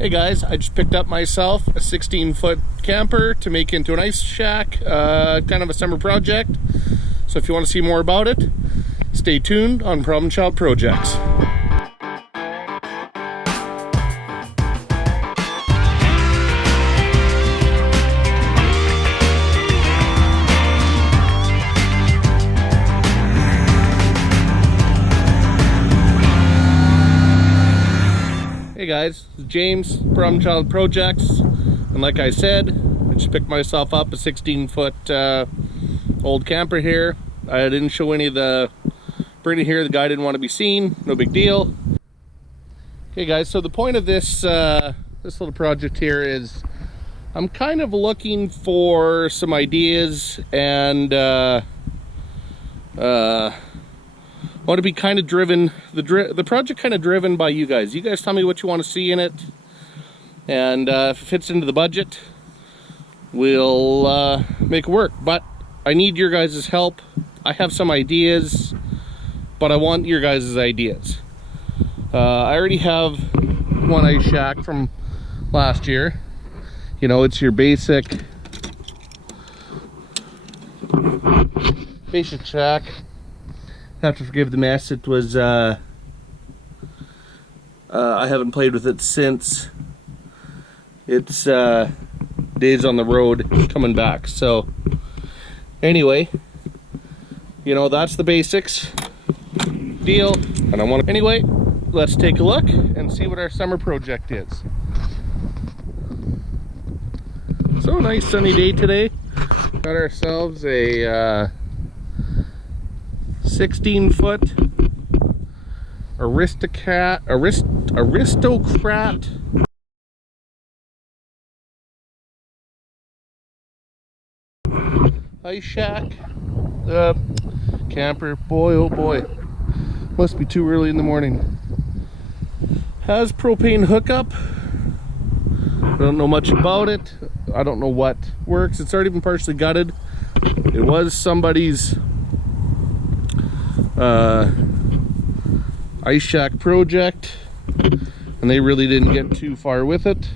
Hey guys, I just picked up myself a 16-foot camper to make into an ice shack, kind of a summer project. So if you want to see more about it, stay tuned on Problem Child Projects. Hey guys, this is James, Problem Child Projects, and like I said, I just picked myself up a 16-foot old camper here. I didn't show any of the bring it here, the guy didn't want to be seen, no big deal. Okay guys, so the point of this this little project here is I'm kind of looking for some ideas and want to be kind of driven, the project kind of driven by you guys. You guys tell me what you want to see in it, and if it fits into the budget, we'll make it work. But I need your guys' help. I have some ideas, but I want your guys' ideas. I already have one ice shack from last year. You know, it's your basic shack. Have to forgive the mess. It was I haven't played with it since it's days on the road coming back. So anyway, you know, that's the basics deal, and I want to anyway, let's take a look and see what our summer project is. So nice sunny day today. Got ourselves a 16-foot aristocrat ice shack camper. Boy oh boy, must be too early in the morning. Has propane hookup. I don't know much about it. I don't know what works. It's already been partially gutted. It was somebody's ice shack project, and they really didn't get too far with it.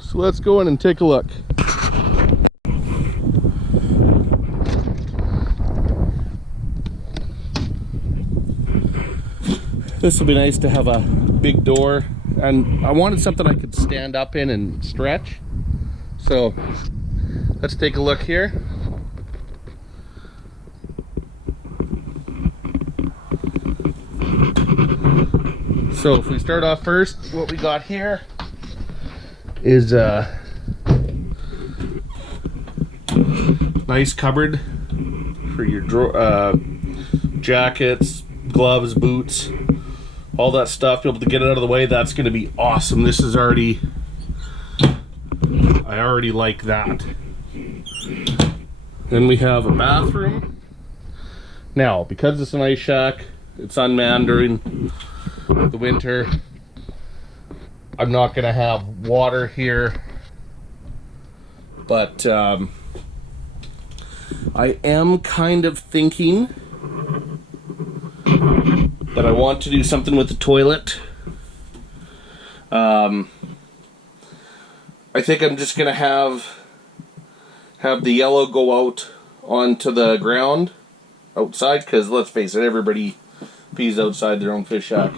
So let's go in and take a look. This will be nice to have a big door, and I wanted something I could stand up in and stretch. So let's take a look here. So if we start off first, what we got here is a nice cupboard for your jackets, gloves, boots, all that stuff. Be able to get it out of the way. That's going to be awesome. This is already, I already like that. Then we have a bathroom. Now, because it's an ice shack, it's unmanned during the winter, I'm not going to have water here, but I am kind of thinking that I want to do something with the toilet. I think I'm just going to have the yellow go out onto the ground outside, because let's face it, everybody pees outside their own fish shack.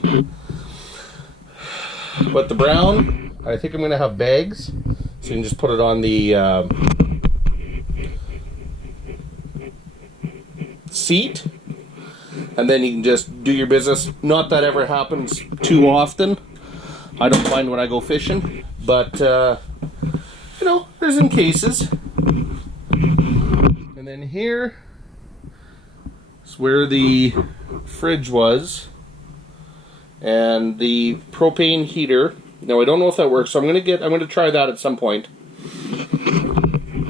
But the brown, I think I'm going to have bags, so you can just put it on the seat, and then you can just do your business. Not that ever happens too often. I don't mind when I go fishing, but you know, there's in cases. And then here is where the fridge was, and the propane heater. Now I don't know if that works, so I'm going to try that at some point.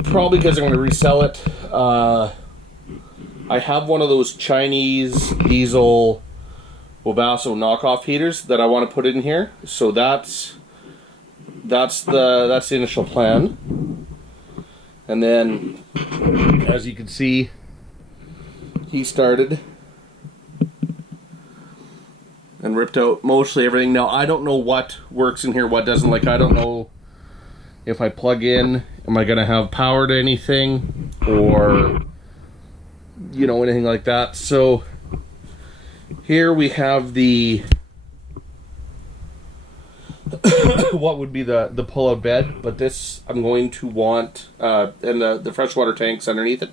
Probably because I'm going to resell it. I have one of those Chinese diesel Wabasso knockoff heaters that I want to put in here, so that's the initial plan. And then, as you can see, he started and ripped out mostly everything. Now I don't know what works in here, what doesn't. Like, I don't know if I plug in, am I gonna have power to anything, or you know, anything like that. So here we have the what would be the pull-out bed, but this I'm going to want and the freshwater tanks underneath it.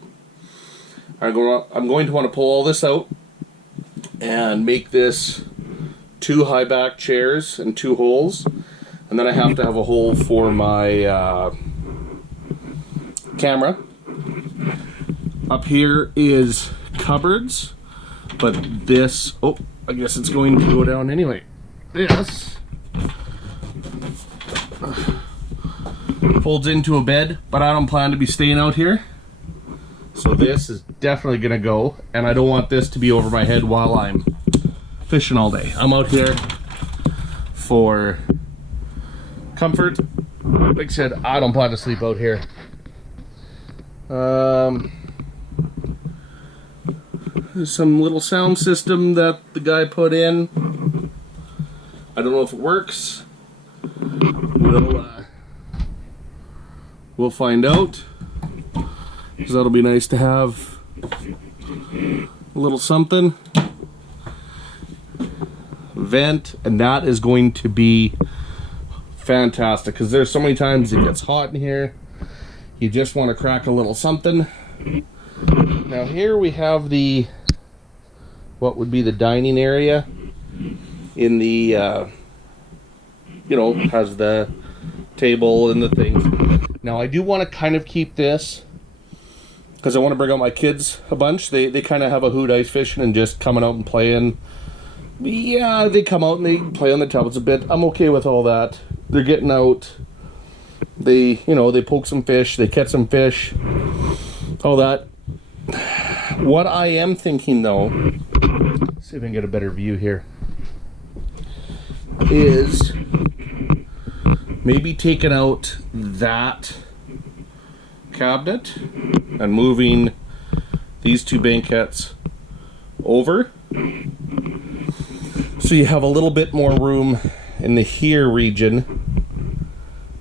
I'm going to want to pull all this out and make this 2 high back chairs and 2 holes, and then I have to have a hole for my camera. Up here is cupboards, but this, oh, I guess it's going to go down anyway. This folds into a bed, but I don't plan to be staying out here. So this is definitely gonna go, and I don't want this to be over my head while I'm fishing all day. I'm out here for comfort. Like I said, I don't plan to sleep out here. There's some little sound system that the guy put in. I don't know if it works. We'll find out. Because that'll be nice to have a little something. Vent, and that is going to be fantastic, because there's so many times it gets hot in here. You just want to crack a little something. Now here we have the, what would be the dining area in the, you know, has the table and the things. Now I do want to kind of keep this, because I want to bring out my kids a bunch. They kind of have a hoot ice fishing and just coming out and playing. Yeah, they come out and they play on the tablets a bit. I'm okay with all that. They're getting out. They, you know, they poke some fish, they catch some fish, all that. What I am thinking though, let's see if I can get a better view here, is maybe taking out that cabinet and moving these 2 banquettes over, so you have a little bit more room in the here region,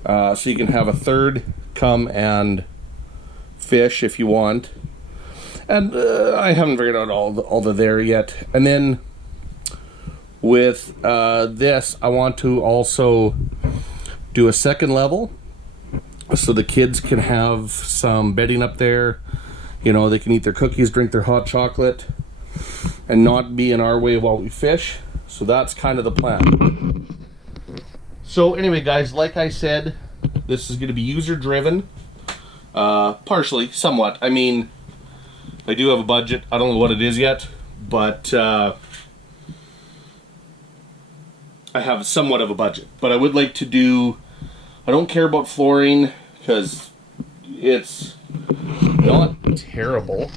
so you can have a third come and fish if you want. And I haven't figured out all the there yet. And then with this, I want to also do a second level, so the kids can have some bedding up there. You know, they can eat their cookies, drink their hot chocolate, and not be in our way while we fish. So that's kind of the plan. So anyway, guys, like I said, this is going to be user driven, partially, somewhat. I mean, I do have a budget. I don't know what it is yet, but I have somewhat of a budget. But I would like to do, I don't care about flooring, because it's not terrible.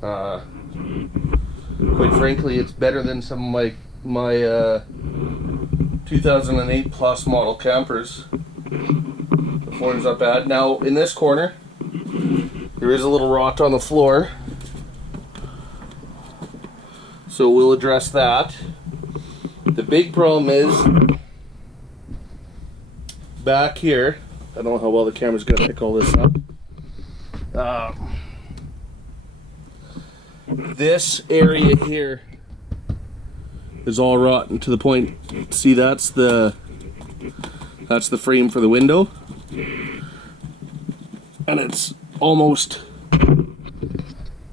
Quite frankly, it's better than some of my 2008 plus model campers. The flooring's not bad. Now, in this corner, there is a little rot on the floor, so we'll address that. The big problem is back here. I don't know how well the camera's going to pick all this up. This area here is all rotten to the point. See, that's the frame for the window, and it's almost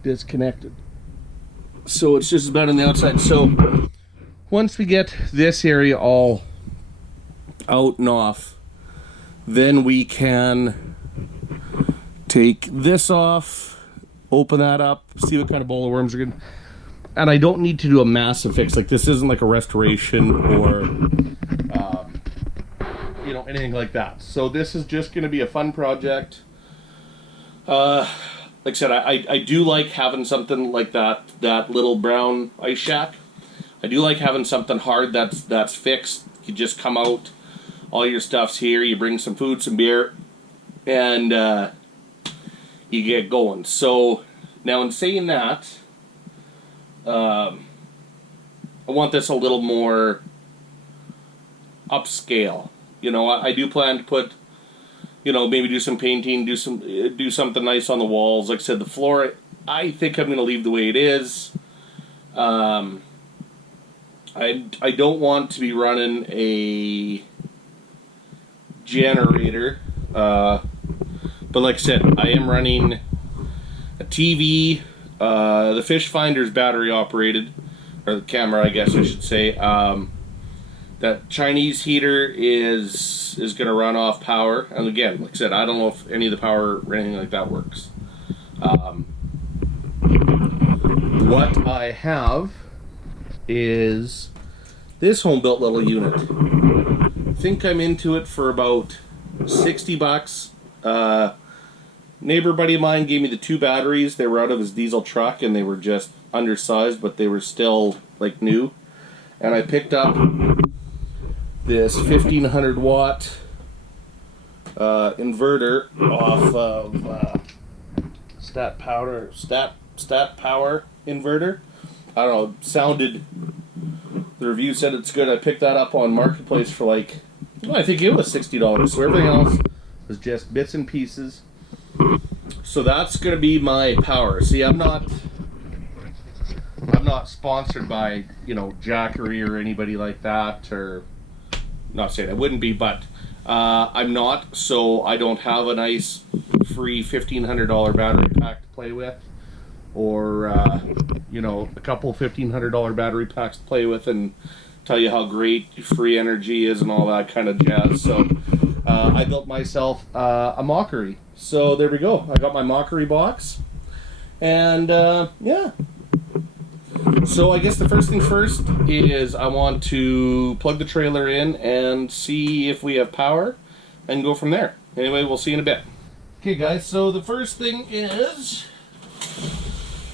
disconnected. So it's just as bad on the outside. So once we get this area all out and off, then we can take this off, open that up, see what kind of bowl of worms are good. And I don't need to do a massive fix. Like, this isn't like a restoration or you know, anything like that. So this is just going to be a fun project. Like I said, I do like having something like that little brown ice shack. I do like having something hard that's fixed. You just come out, all your stuff's here, you bring some food, some beer, and you get going. So now, in saying that, want this a little more upscale. You know, I do plan to put, you know, maybe do some painting, do something nice on the walls. Like I said, the floor, I think I'm going to leave the way it is. I don't want to be running a generator, but like I said, I am running a TV. The fish finder's battery operated, or the camera, I guess I should say. That Chinese heater is going to run off power, and again, like I said, I don't know if any of the power or anything like that works. What I have is this home built little unit. I think I'm into it for about $60. Neighbor buddy of mine gave me the 2 batteries. They were out of his diesel truck and they were just undersized, but they were still like new. And I picked up this 1500 watt inverter off of Stat Power inverter. I don't know, sounded, the review said it's good. I picked that up on Marketplace for like, well, I think it was $60. So everything else was just bits and pieces. So that's going to be my power. See, I'm not sponsored by, you know, Jackery or anybody like that, or not saying I wouldn't be, but I'm not, so I don't have a nice free $1,500 battery pack to play with, or you know, a couple $1,500 battery packs to play with and tell you how great free energy is and all that kind of jazz. So I built myself a mockery. So there we go. I got my mockery box, and yeah. So I guess the first thing first is I want to plug the trailer in and see if we have power and go from there. Anyway, we'll see you in a bit. Okay guys, so the first thing is,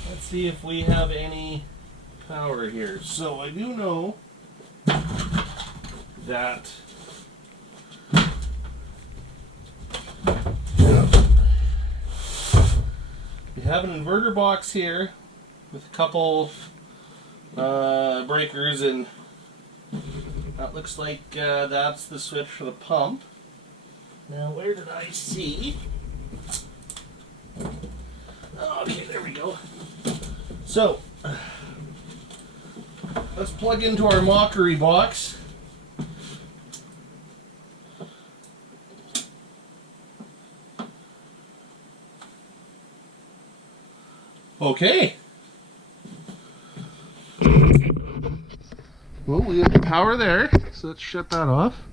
let's see if we have any power here. So I do know that we have an inverter box here with a couple breakers, and that looks like that's the switch for the pump. Now, where did I see? Okay, there we go. So, let's plug into our mockery box. Okay. Well, we have power there, so let's shut that off.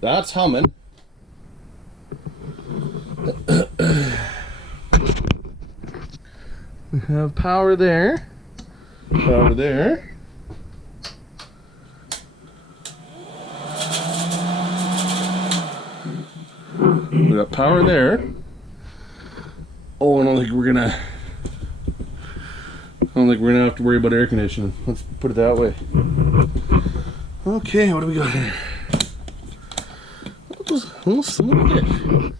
That's humming. We have power there. Power there. We got power there. Oh, I don't think we're gonna have to worry about air conditioning. Let's put it that way. Okay, what do we got here? Oh, son of a bitch.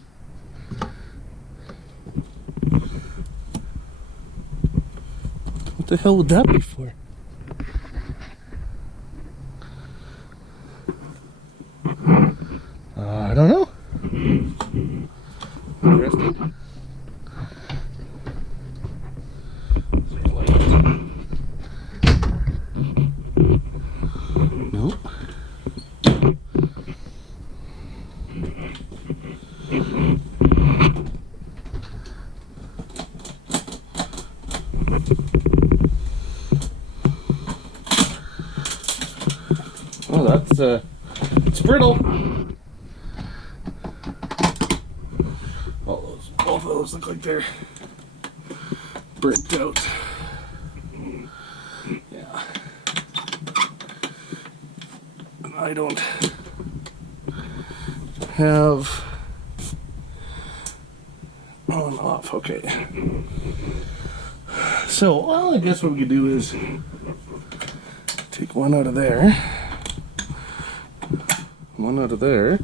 What the hell would that be for? I don't know. Interesting. Nope. Oh, that's it's brittle. Both of those look like they're burnt out. Yeah. I don't have on off. Okay. So, well, I guess what we could do is take one out of there, one out of there.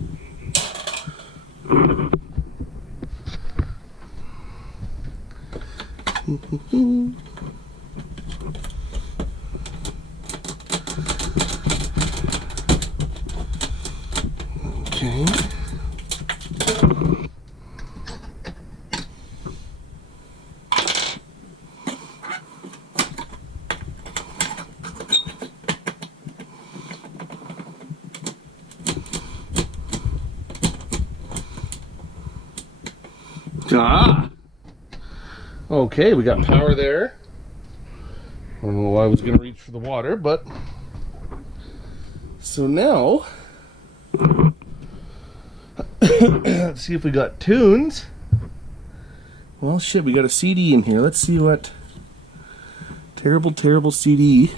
Ah! Okay, we got power there. I don't know why I was going to reach for the water, but... So now... Let's see if we got tunes. Well, shit, we got a CD in here. Let's see what... Terrible, terrible CD.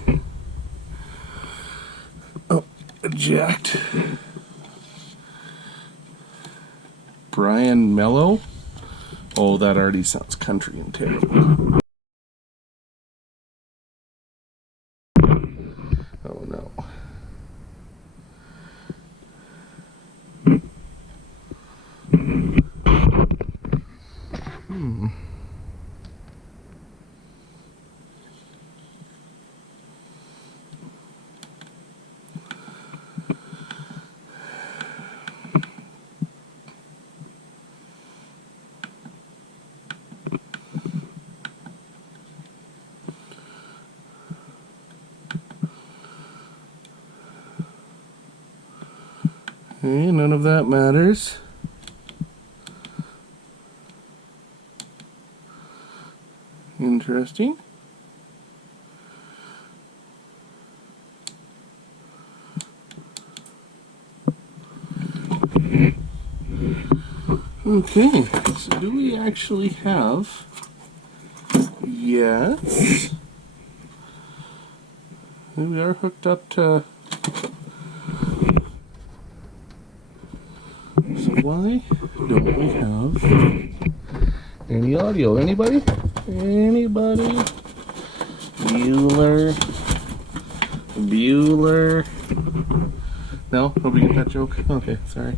Oh, eject. Brian Mello. Oh, that already sounds country and terrible. Oh no. Okay, none of that matters. Interesting. Okay, so do we actually have... Yes. We are hooked up to... So why don't we have any audio? Anybody? Anybody? Bueller? No? Nobody get that joke? Okay, sorry.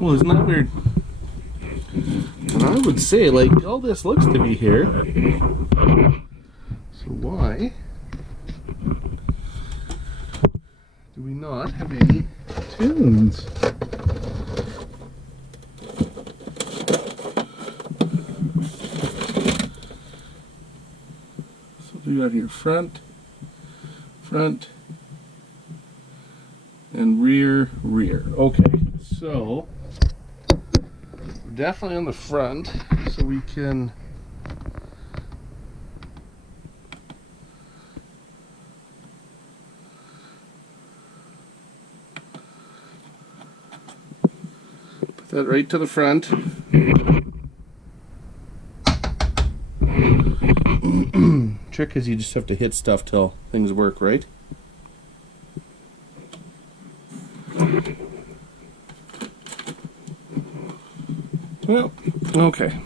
Well, isn't that weird? And I would say, like, all this looks to be here. So why do we not have any tunes? So we got here front, and rear. Okay, so definitely on the front, so we can put that right to the front. Trick is you just have to hit stuff till things work, right? Well, okay.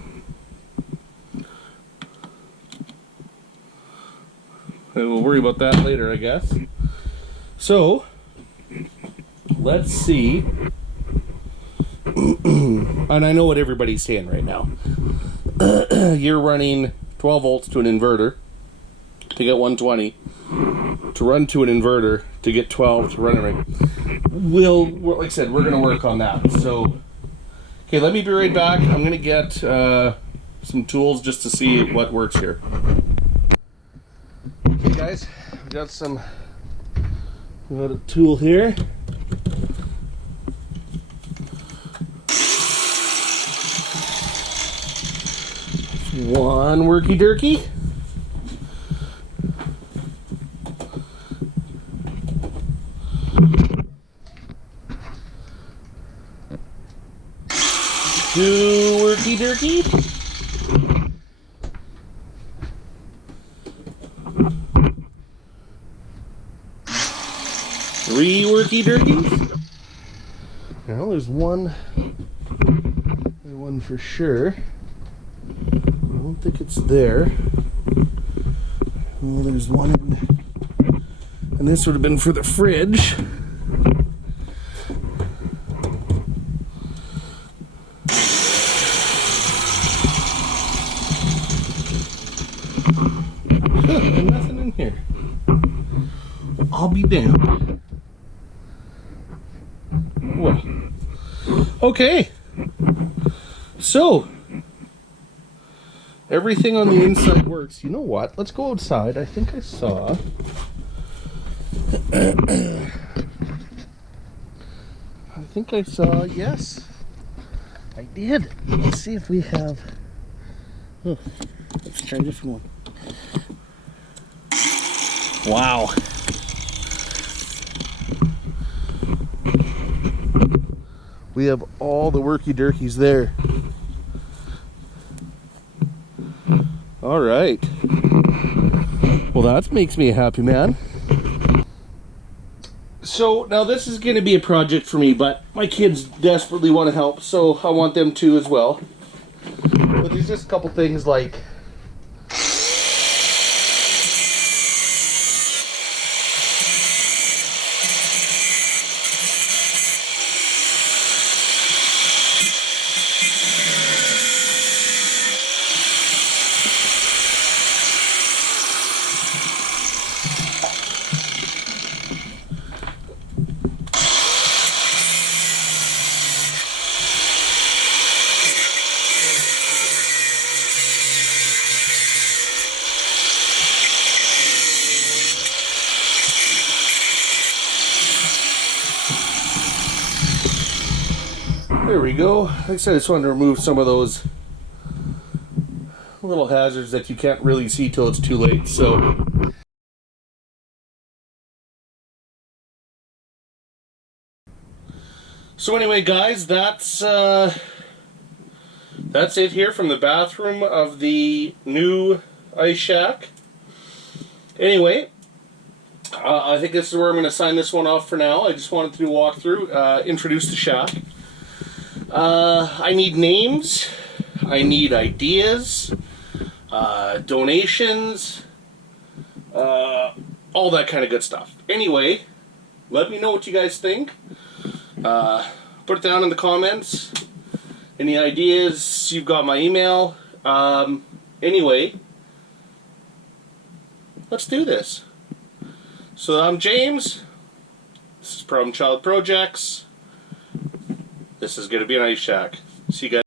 We'll worry about that later, I guess. So, let's see. And I know what everybody's saying right now. You're running 12 volts to an inverter to get 120. To run to an inverter to get 12 to run it right. Like I said, we're going to work on that. So, okay, let me be right back. I'm going to get some tools just to see what works here. Okay, guys, we got a tool here. One worky-dirky. Two worky-dirky. Three worky-dirkies. Well, there's one for sure. I don't think it's there. Well, there's one in, and this would have been for the fridge. I'll be damned. Well, okay. So, everything on the inside works. You know what? Let's go outside. I think I saw... yes. I did. Let's see if we have... Oh, let's try a different one. Wow. We have all the worky-durkies there. All right. Well, that makes me a happy man. So now this is going to be a project for me, but my kids desperately want to help, so I want them to as well. But there's just a couple things like there we go. Like I said, I just wanted to remove some of those little hazards that you can't really see till it's too late. So anyway, guys, that's it here from the bathroom of the new ice shack. Anyway, I think this is where I'm going to sign this one off for now. I just wanted to do a walkthrough, introduce the shack. I need names, I need ideas, donations, all that kind of good stuff. Anyway, let me know what you guys think. Put it down in the comments. Any ideas, you've got my email. Anyway, let's do this. So I'm James. This is Problem Child Projects. This is going to be an ice shack. See you guys.